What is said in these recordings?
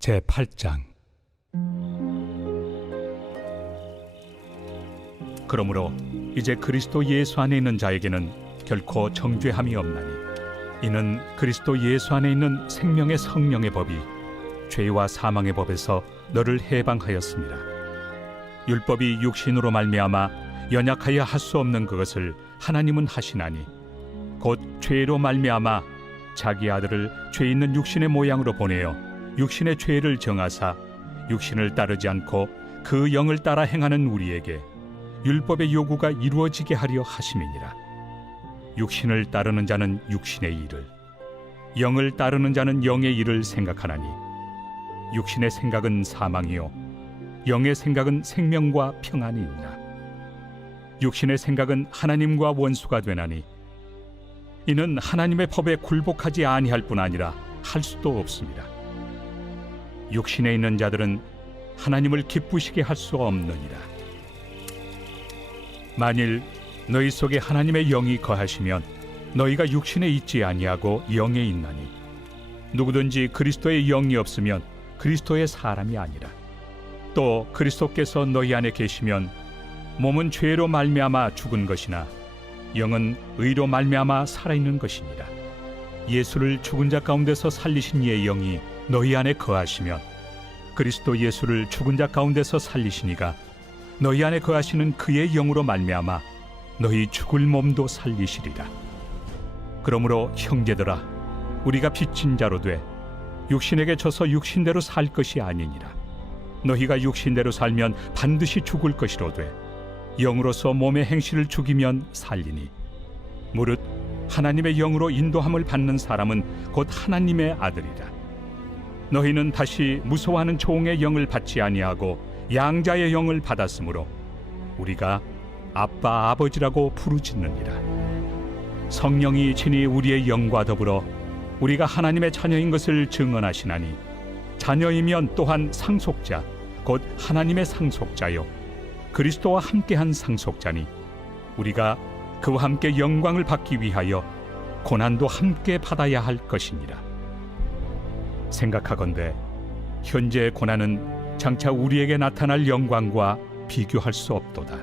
제8장. 그러므로 이제 그리스도 예수 안에 있는 자에게는 결코 정죄함이 없나니, 이는 그리스도 예수 안에 있는 생명의 성령의 법이 죄와 사망의 법에서 너를 해방하였습니다. 율법이 육신으로 말미암아 연약하여 할 수 없는 그것을 하나님은 하시나니, 곧 죄로 말미암아 자기 아들을 죄 있는 육신의 모양으로 보내어 육신의 죄를 정하사 육신을 따르지 않고 그 영을 따라 행하는 우리에게 율법의 요구가 이루어지게 하려 하심이니라. 육신을 따르는 자는 육신의 일을, 영을 따르는 자는 영의 일을 생각하나니, 육신의 생각은 사망이요 영의 생각은 생명과 평안이니라. 육신의 생각은 하나님과 원수가 되나니, 이는 하나님의 법에 굴복하지 아니할 뿐 아니라 할 수도 없습니다. 육신에 있는 자들은 하나님을 기쁘시게 할 수 없느니라. 만일 너희 속에 하나님의 영이 거하시면 너희가 육신에 있지 아니하고 영에 있나니, 누구든지 그리스도의 영이 없으면 그리스도의 사람이 아니라. 또 그리스도께서 너희 안에 계시면 몸은 죄로 말미암아 죽은 것이나 영은 의로 말미암아 살아있는 것이니라. 예수를 죽은 자 가운데서 살리신 이의 영이 너희 안에 거하시면 그리스도 예수를 죽은 자 가운데서 살리시니가 너희 안에 거하시는 그의 영으로 말미암아 너희 죽을 몸도 살리시리라. 그러므로 형제들아, 우리가 빚진 자로 돼 육신에게 져서 육신대로 살 것이 아니니라. 너희가 육신대로 살면 반드시 죽을 것이로되 영으로서 몸의 행실을 죽이면 살리니, 무릇 하나님의 영으로 인도함을 받는 사람은 곧 하나님의 아들이라. 너희는 다시 무서워하는 종의 영을 받지 아니하고 양자의 영을 받았으므로 우리가 아빠 아버지라고 부르짖느니라. 성령이 친히 우리의 영과 더불어 우리가 하나님의 자녀인 것을 증언하시나니, 자녀이면 또한 상속자 곧 하나님의 상속자요 그리스도와 함께한 상속자니, 우리가 그와 함께 영광을 받기 위하여 고난도 함께 받아야 할 것이니라. 생각하건대 현재의 고난은 장차 우리에게 나타날 영광과 비교할 수 없도다.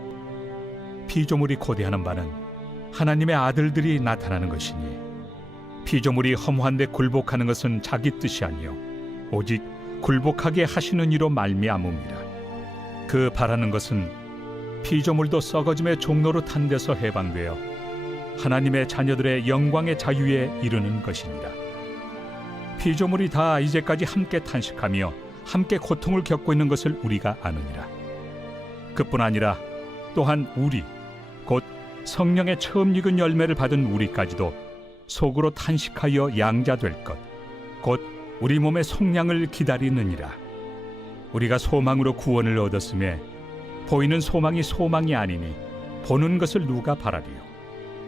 피조물이 고대하는 바는 하나님의 아들들이 나타나는 것이니, 피조물이 허무한데 굴복하는 것은 자기 뜻이 아니요 오직 굴복하게 하시는 이로 말미암음이라. 그 바라는 것은 피조물도 썩어짐의 종로로 탄 데서 해방되어 하나님의 자녀들의 영광의 자유에 이르는 것이니라. 피조물이 다 이제까지 함께 탄식하며 함께 고통을 겪고 있는 것을 우리가 아느니라. 그뿐 아니라 또한 우리, 곧 성령의 처음 익은 열매를 받은 우리까지도 속으로 탄식하여 양자될 것, 곧 우리 몸의 속량을 기다리느니라. 우리가 소망으로 구원을 얻었음에 보이는 소망이 소망이 아니니 보는 것을 누가 바라리요.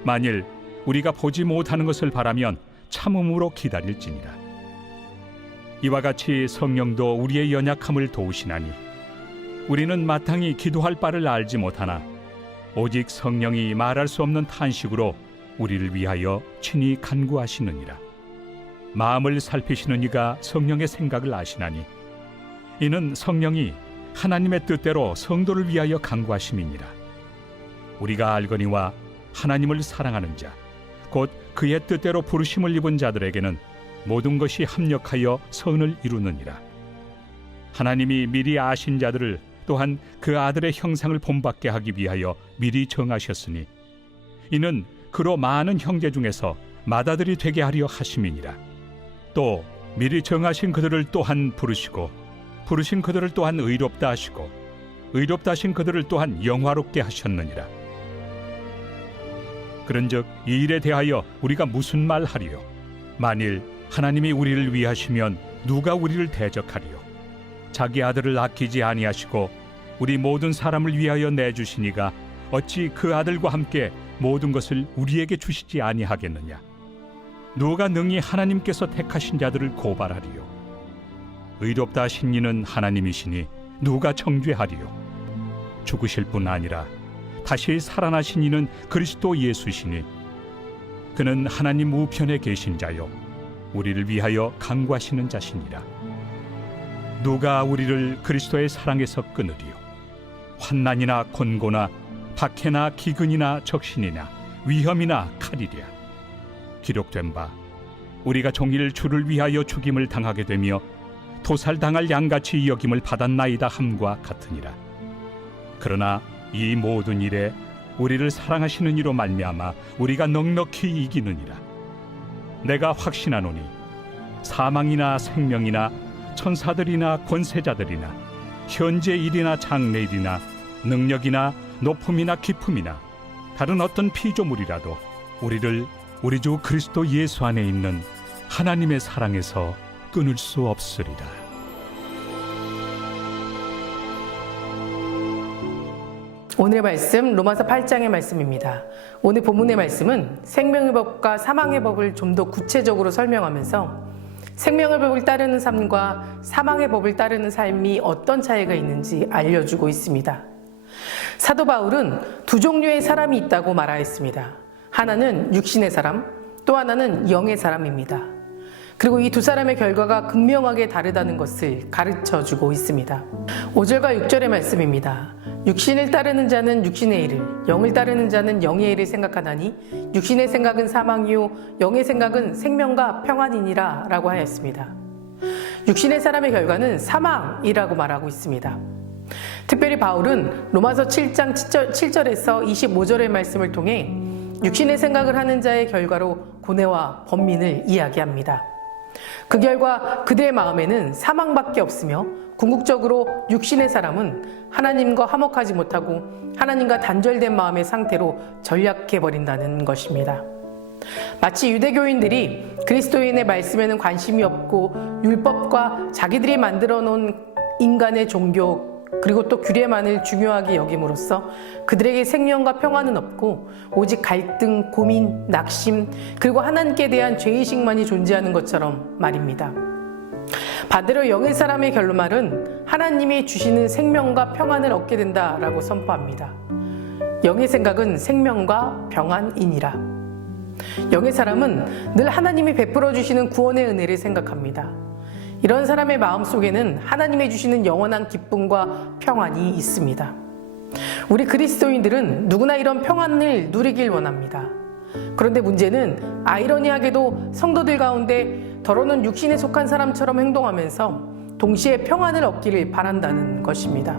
만일 우리가 보지 못하는 것을 바라면 참음으로 기다릴지니라. 이와 같이 성령도 우리의 연약함을 도우시나니, 우리는 마땅히 기도할 바를 알지 못하나 오직 성령이 말할 수 없는 탄식으로 우리를 위하여 친히 간구하시느니라. 마음을 살피시는 이가 성령의 생각을 아시나니, 이는 성령이 하나님의 뜻대로 성도를 위하여 간구하심이니라. 우리가 알거니와 하나님을 사랑하는 자, 곧 그의 뜻대로 부르심을 입은 자들에게는 모든 것이 합력하여 선을 이루느니라. 하나님이 미리 아신 자들을 또한 그 아들의 형상을 본받게 하기 위하여 미리 정하셨으니, 이는 그로 많은 형제 중에서 맏아들이 되게 하려 하심이니라. 또 미리 정하신 그들을 또한 부르시고, 부르신 그들을 또한 의롭다 하시고, 의롭다 하신 그들을 또한 영화롭게 하셨느니라. 그런즉 이 일에 대하여 우리가 무슨 말 하리요? 만일 하나님이 우리를 위하시면 누가 우리를 대적하리요? 자기 아들을 아끼지 아니하시고 우리 모든 사람을 위하여 내주시니가 어찌 그 아들과 함께 모든 것을 우리에게 주시지 아니하겠느냐? 누가 능히 하나님께서 택하신 자들을 고발하리요? 의롭다 하신 이는 하나님이시니 누가 정죄하리요? 죽으실 뿐 아니라 다시 살아나신 이는 그리스도 예수시니, 그는 하나님 우편에 계신 자요 우리를 위하여 간구하시는 자시니라. 누가 우리를 그리스도의 사랑에서 끊으리요? 환난이나 곤고나 박해나 기근이나 적신이나 위험이나 칼이랴. 기록된 바 우리가 종일 주를 위하여 죽임을 당하게 되며 도살당할 양같이 여김을 받았나이다 함과 같으니라. 그러나 이 모든 일에 우리를 사랑하시는 이로 말미암아 우리가 넉넉히 이기느니라. 내가 확신하노니 사망이나 생명이나 천사들이나 권세자들이나 현재 일이나 장래일이나 능력이나 높음이나 깊음이나 다른 어떤 피조물이라도 우리를 우리 주 그리스도 예수 안에 있는 하나님의 사랑에서 끊을 수 없으리라. 오늘의 말씀 로마서 8장의 말씀입니다. 오늘 본문의 말씀은 생명의 법과 사망의 법을 좀 더 구체적으로 설명하면서 생명의 법을 따르는 삶과 사망의 법을 따르는 삶이 어떤 차이가 있는지 알려주고 있습니다. 사도 바울은 두 종류의 사람이 있다고 말하였습니다. 하나는 육신의 사람, 또 하나는 영의 사람입니다. 그리고 이 두 사람의 결과가 극명하게 다르다는 것을 가르쳐주고 있습니다. 5절과 6절의 말씀입니다. 육신을 따르는 자는 육신의 일을, 영을 따르는 자는 영의 일을 생각하나니 육신의 생각은 사망이요 영의 생각은 생명과 평안이니라 라고 하였습니다. 육신의 사람의 결과는 사망이라고 말하고 있습니다. 특별히 바울은 로마서 7장 7절에서 25절의 말씀을 통해 육신의 생각을 하는 자의 결과로 고뇌와 번민을 이야기합니다. 그 결과 그들의 마음에는 사망밖에 없으며 궁극적으로 육신의 사람은 하나님과 화목하지 못하고 하나님과 단절된 마음의 상태로 전락해버린다는 것입니다. 마치 유대교인들이 그리스도인의 말씀에는 관심이 없고 율법과 자기들이 만들어 놓은 인간의 종교 그리고 또 규례만을 중요하게 여김으로써 그들에게 생명과 평안은 없고 오직 갈등, 고민, 낙심 그리고 하나님께 대한 죄의식만이 존재하는 것처럼 말입니다. 반대로 영의 사람의 결론말은 하나님이 주시는 생명과 평안을 얻게 된다라고 선포합니다. 영의 생각은 생명과 평안이니라. 영의 사람은 늘 하나님이 베풀어 주시는 구원의 은혜를 생각합니다. 이런 사람의 마음속에는 하나님이 주시는 영원한 기쁨과 평안이 있습니다. 우리 그리스도인들은 누구나 이런 평안을 누리길 원합니다. 그런데 문제는 아이러니하게도 성도들 가운데 더러는 육신에 속한 사람처럼 행동하면서 동시에 평안을 얻기를 바란다는 것입니다.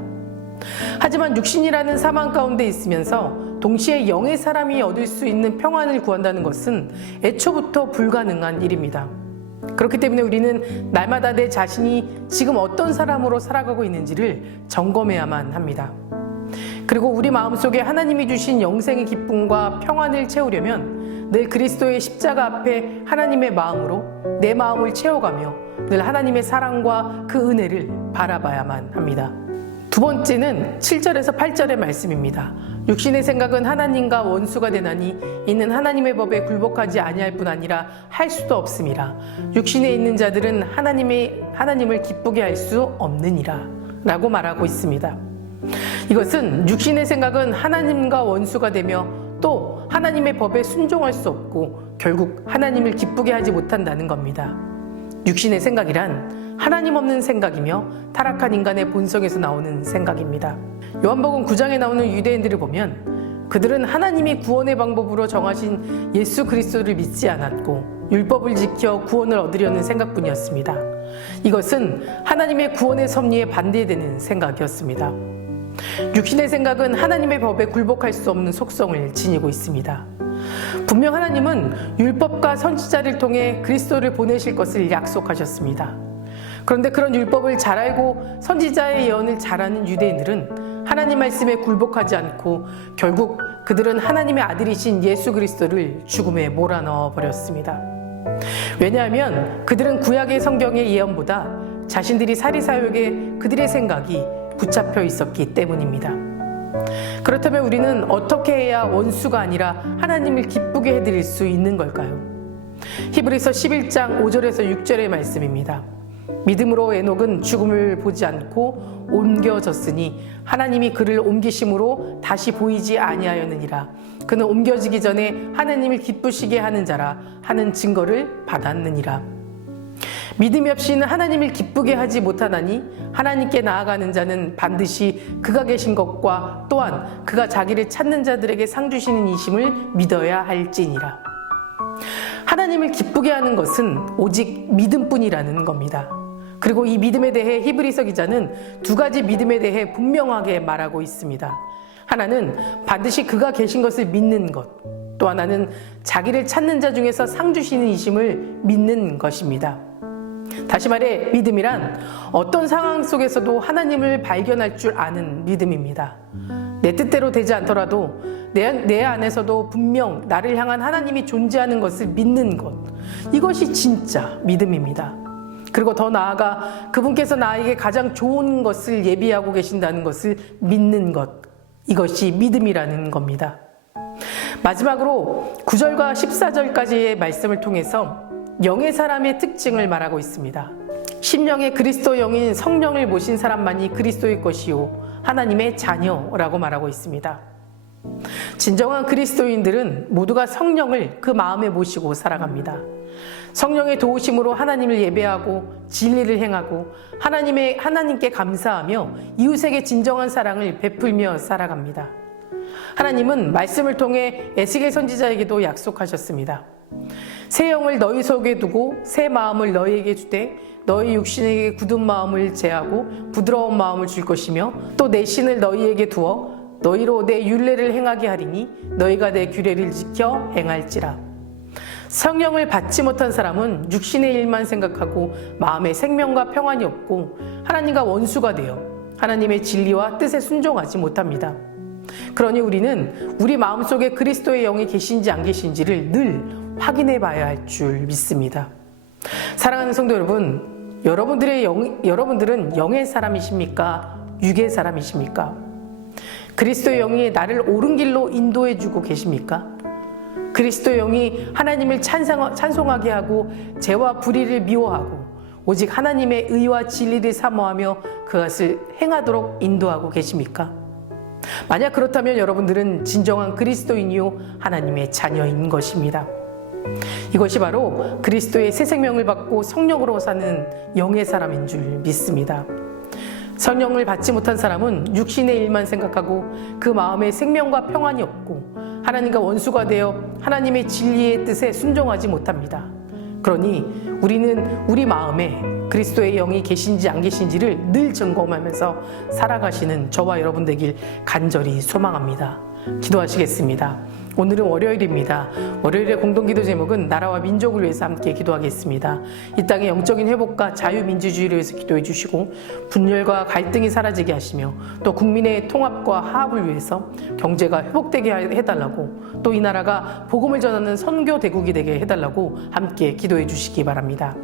하지만 육신이라는 사망 가운데 있으면서 동시에 영의 사람이 얻을 수 있는 평안을 구한다는 것은 애초부터 불가능한 일입니다. 그렇기 때문에 우리는 날마다 내 자신이 지금 어떤 사람으로 살아가고 있는지를 점검해야만 합니다. 그리고 우리 마음속에 하나님이 주신 영생의 기쁨과 평안을 채우려면 늘 그리스도의 십자가 앞에 하나님의 마음으로 내 마음을 채워가며 늘 하나님의 사랑과 그 은혜를 바라봐야만 합니다. 두 번째는 7절에서 8절의 말씀입니다. 육신의 생각은 하나님과 원수가 되나니 이는 하나님의 법에 굴복하지 아니할 뿐 아니라 할 수도 없음이라. 육신에 있는 자들은 하나님을 기쁘게 할 수 없느니라 라고 말하고 있습니다. 이것은 육신의 생각은 하나님과 원수가 되며 또 하나님의 법에 순종할 수 없고 결국 하나님을 기쁘게 하지 못한다는 겁니다. 육신의 생각이란 하나님 없는 생각이며 타락한 인간의 본성에서 나오는 생각입니다. 요한복음 9장에 나오는 유대인들을 보면 그들은 하나님이 구원의 방법으로 정하신 예수 그리스도를 믿지 않았고 율법을 지켜 구원을 얻으려는 생각뿐이었습니다. 이것은 하나님의 구원의 섭리에 반대되는 생각이었습니다. 육신의 생각은 하나님의 법에 굴복할 수 없는 속성을 지니고 있습니다. 분명 하나님은 율법과 선지자를 통해 그리스도를 보내실 것을 약속하셨습니다. 그런데 그런 율법을 잘 알고 선지자의 예언을 잘 아는 유대인들은 하나님 말씀에 굴복하지 않고 결국 그들은 하나님의 아들이신 예수 그리스도를 죽음에 몰아넣어 버렸습니다. 왜냐하면 그들은 구약의 성경의 예언보다 자신들이 사리사욕에 그들의 생각이 붙잡혀 있었기 때문입니다. 그렇다면 우리는 어떻게 해야 원수가 아니라 하나님을 기쁘게 해드릴 수 있는 걸까요? 히브리서 11장 5절에서 6절의 말씀입니다. 믿음으로 에녹은 죽음을 보지 않고 옮겨졌으니 하나님이 그를 옮기심으로 다시 보이지 아니하였느니라. 그는 옮겨지기 전에 하나님을 기쁘시게 하는 자라 하는 증거를 받았느니라. 믿음이 없이는 하나님을 기쁘게 하지 못하나니 하나님께 나아가는 자는 반드시 그가 계신 것과 또한 그가 자기를 찾는 자들에게 상 주시는 이심을 믿어야 할지니라. 하나님을 기쁘게 하는 것은 오직 믿음뿐이라는 겁니다. 그리고 이 믿음에 대해 히브리서 기자는 두 가지 믿음에 대해 분명하게 말하고 있습니다. 하나는 반드시 그가 계신 것을 믿는 것, 또 하나는 자기를 찾는 자 중에서 상 주시는 이심을 믿는 것입니다. 다시 말해 믿음이란 어떤 상황 속에서도 하나님을 발견할 줄 아는 믿음입니다. 내 뜻대로 되지 않더라도 내 안에서도 분명 나를 향한 하나님이 존재하는 것을 믿는 것, 이것이 진짜 믿음입니다. 그리고 더 나아가 그분께서 나에게 가장 좋은 것을 예비하고 계신다는 것을 믿는 것, 이것이 믿음이라는 겁니다. 마지막으로 9절과 14절까지의 말씀을 통해서 영의 사람의 특징을 말하고 있습니다. 심령의 그리스도 영인 성령을 모신 사람만이 그리스도의 것이요 하나님의 자녀라고 말하고 있습니다. 진정한 그리스도인들은 모두가 성령을 그 마음에 모시고 살아갑니다. 성령의 도우심으로 하나님을 예배하고 진리를 행하고 하나님께 감사하며 이웃에게 진정한 사랑을 베풀며 살아갑니다. 하나님은 말씀을 통해 에스겔 선지자에게도 약속하셨습니다. 새 영을 너희 속에 두고 새 마음을 너희에게 주되 너희 육신에게 굳은 마음을 제하고 부드러운 마음을 줄 것이며 또 내 신을 너희에게 두어 너희로 내 율례를 행하게 하리니 너희가 내 규례를 지켜 행할지라. 성령을 받지 못한 사람은 육신의 일만 생각하고 마음에 생명과 평안이 없고 하나님과 원수가 되어 하나님의 진리와 뜻에 순종하지 못합니다. 그러니 우리는 우리 마음속에 그리스도의 영이 계신지 안 계신지를 늘 확인해 봐야 할 줄 믿습니다. 사랑하는 성도 여러분, 여러분들은 영의 사람이십니까? 육의 사람이십니까? 그리스도의 영이 나를 옳은 길로 인도해 주고 계십니까? 그리스도의 영이 하나님을 찬송하게 하고 죄와 불의를 미워하고 오직 하나님의 의와 진리를 사모하며 그것을 행하도록 인도하고 계십니까? 만약 그렇다면 여러분들은 진정한 그리스도인이요 하나님의 자녀인 것입니다. 이것이 바로 그리스도의 새 생명을 받고 성령으로 사는 영의 사람인 줄 믿습니다. 성령을 받지 못한 사람은 육신의 일만 생각하고 그 마음에 생명과 평안이 없고 하나님과 원수가 되어 하나님의 진리의 뜻에 순종하지 못합니다. 그러니 우리는 우리 마음에 그리스도의 영이 계신지 안 계신지를 늘 점검하면서 살아가시는 저와 여러분 되길 간절히 소망합니다. 기도하시겠습니다. 오늘은 월요일입니다. 월요일의 공동기도 제목은 나라와 민족을 위해서 함께 기도하겠습니다. 이 땅의 영적인 회복과 자유민주주의를 위해서 기도해 주시고 분열과 갈등이 사라지게 하시며 또 국민의 통합과 화합을 위해서 경제가 회복되게 해달라고 또 이 나라가 복음을 전하는 선교 대국이 되게 해달라고 함께 기도해 주시기 바랍니다.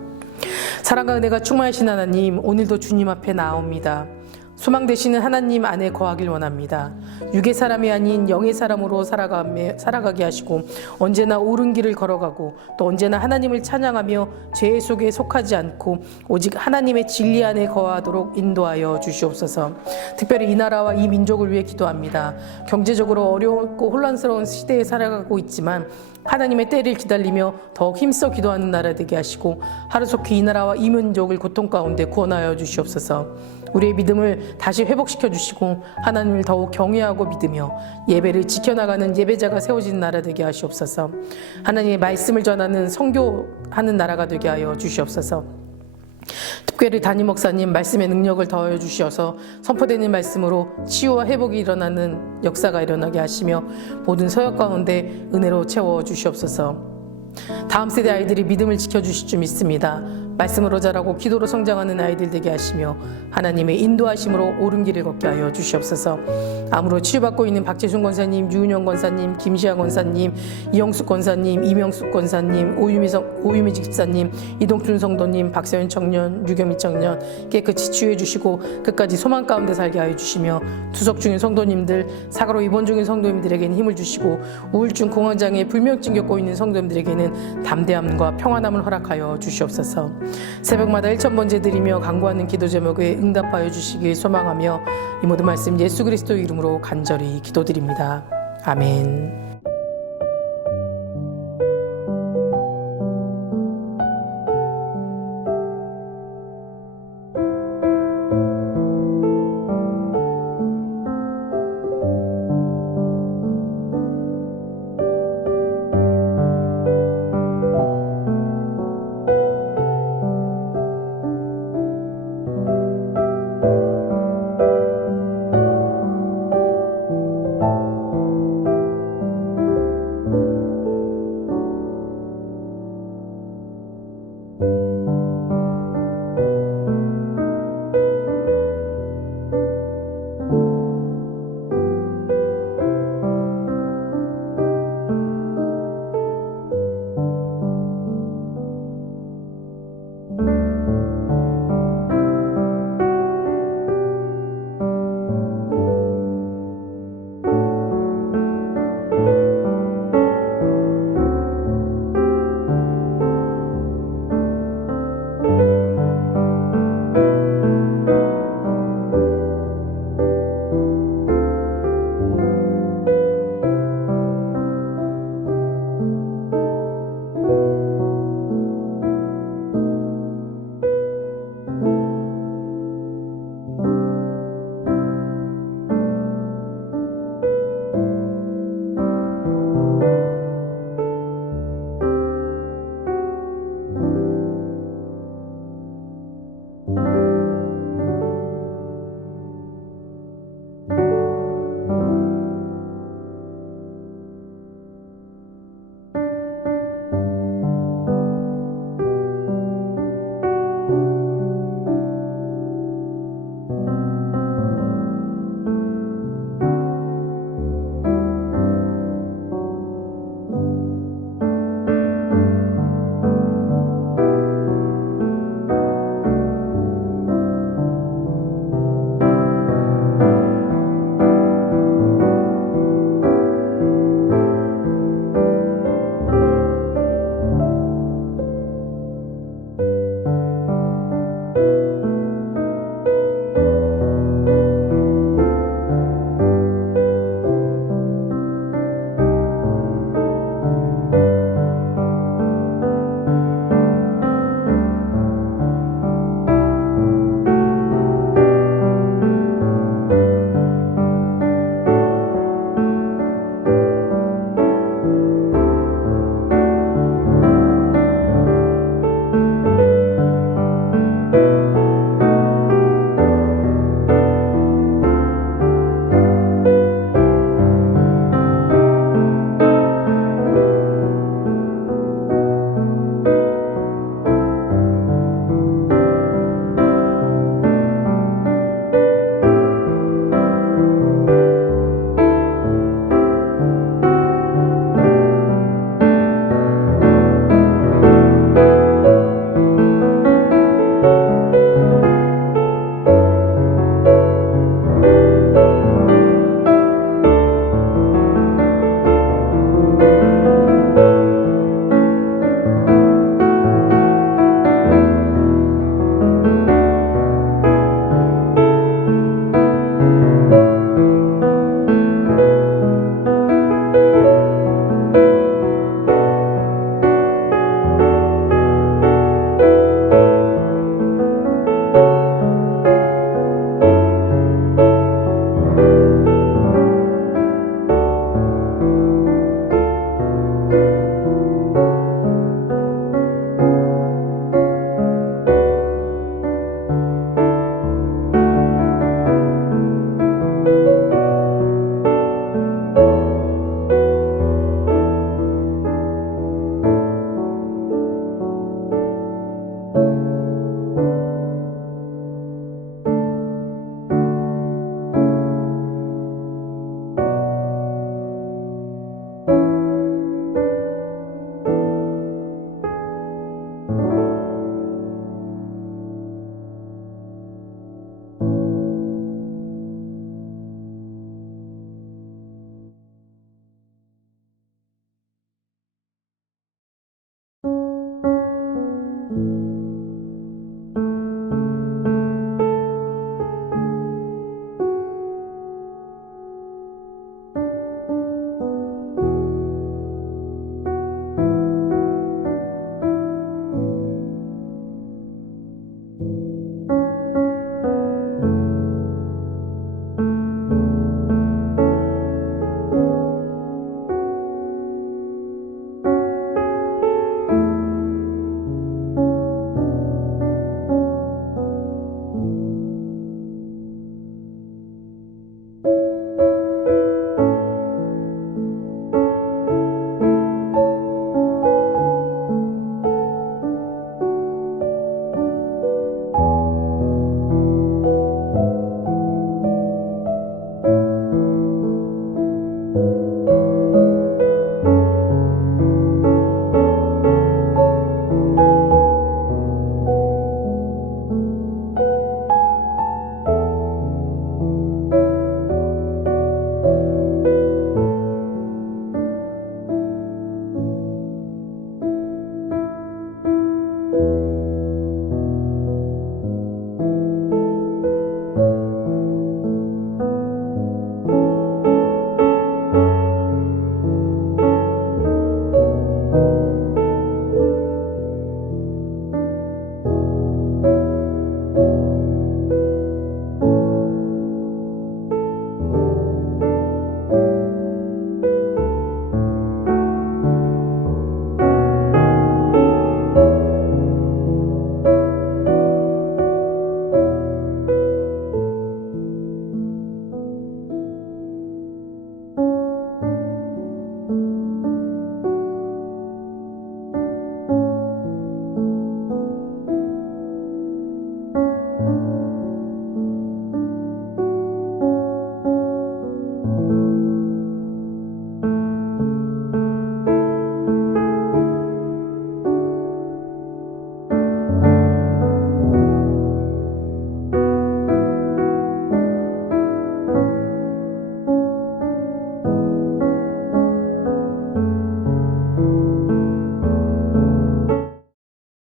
사랑과 은혜가 충만하신 하나님, 오늘도 주님 앞에 나옵니다. 소망 되시는 하나님 안에 거하길 원합니다. 육의 사람이 아닌 영의 사람으로 살아가게 하시고 언제나 옳은 길을 걸어가고 또 언제나 하나님을 찬양하며 죄 속에 속하지 않고 오직 하나님의 진리 안에 거하도록 인도하여 주시옵소서. 특별히 이 나라와 이 민족을 위해 기도합니다. 경제적으로 어렵고 혼란스러운 시대에 살아가고 있지만 하나님의 때를 기다리며 더욱 힘써 기도하는 나라 되게 하시고 하루속히 이 나라와 이 민족을 고통 가운데 구원하여 주시옵소서. 우리의 믿음을 다시 회복시켜 주시고 하나님을 더욱 경외하고 믿으며 예배를 지켜나가는 예배자가 세워진 나라 되게 하시옵소서. 하나님의 말씀을 전하는 선교하는 나라가 되게 하여 주시옵소서. 특별히 담임 목사님 말씀의 능력을 더하여 주시어서 선포되는 말씀으로 치유와 회복이 일어나는 역사가 일어나게 하시며 모든 서역 가운데 은혜로 채워 주시옵소서. 다음 세대 아이들이 믿음을 지켜주실 줄 믿습니다. 말씀으로 자라고 기도로 성장하는 아이들 되게 하시며 하나님의 인도하심으로 옳은 길을 걷게 하여 주시옵소서. 암으로 치유받고 있는 박재순 권사님, 유은영 권사님, 김시아 권사님, 이영숙 권사님, 이명숙 권사님, 오유미 집사님, 이동준 성도님, 박세윤 청년, 유겸이 청년 깨끗이 치유해 주시고 끝까지 소망 가운데 살게 하여 주시며 투석 중인 성도님들, 사고로 입원 중인 성도님들에게는 힘을 주시고 우울증, 공황장애, 불면증 겪고 있는 성도님들에게는 담대함과 평안함을 허락하여 주시옵소서. 새벽마다 1000번째 드리며 간구하는 기도 제목에 응답하여 주시길 소망하며 이 모든 말씀 예수 그리스도 이름으로 간절히 기도드립니다. 아멘.